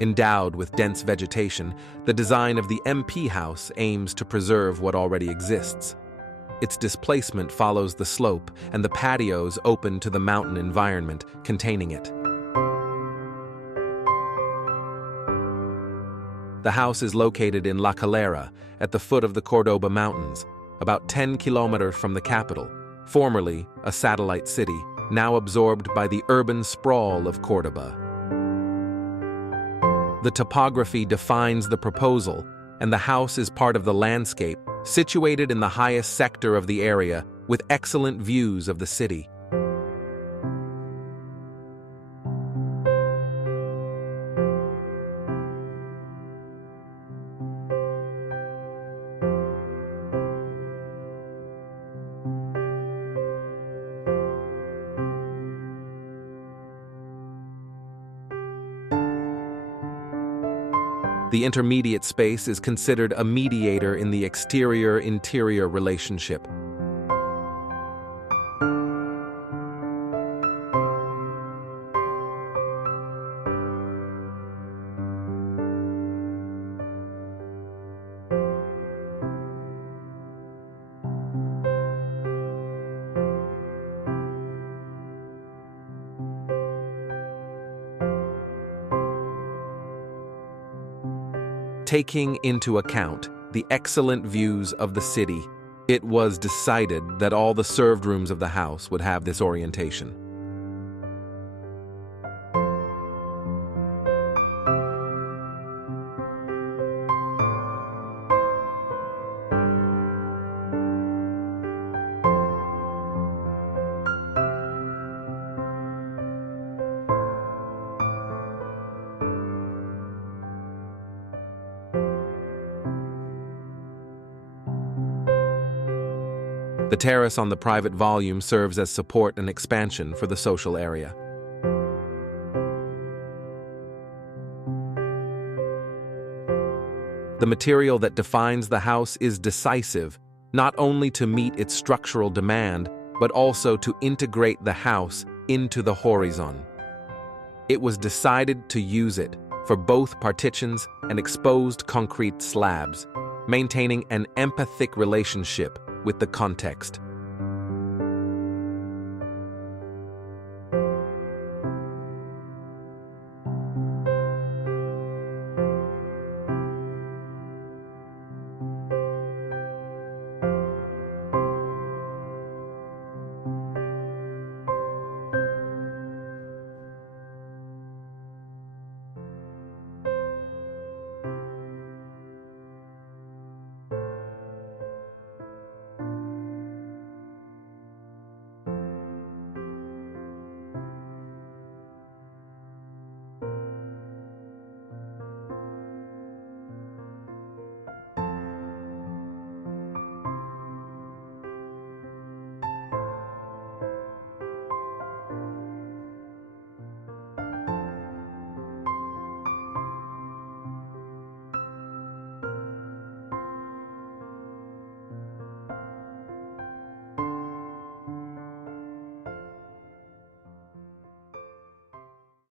Endowed with dense vegetation, the design of the MP house aims to preserve what already exists. Its displacement follows the slope, and the patios open to the mountain environment containing it. The house is located in La Calera, at the foot of the Cordoba Mountains, about 10 kilometers from the capital, formerly a satellite city, now absorbed by the urban sprawl of Córdoba. The topography defines the proposal, and the house is part of the landscape, situated in the highest sector of the area, with excellent views of the city. The intermediate space is considered a mediator in the exterior-interior relationship. Taking into account the excellent views of the city, it was decided that all the served rooms of the house would have this orientation. The terrace on the private volume serves as support and expansion for the social area. The material that defines the house is decisive, not only to meet its structural demand, but also to integrate the house into the horizon. It was decided to use it for both partitions and exposed concrete slabs, maintaining an empathic relationship with the context.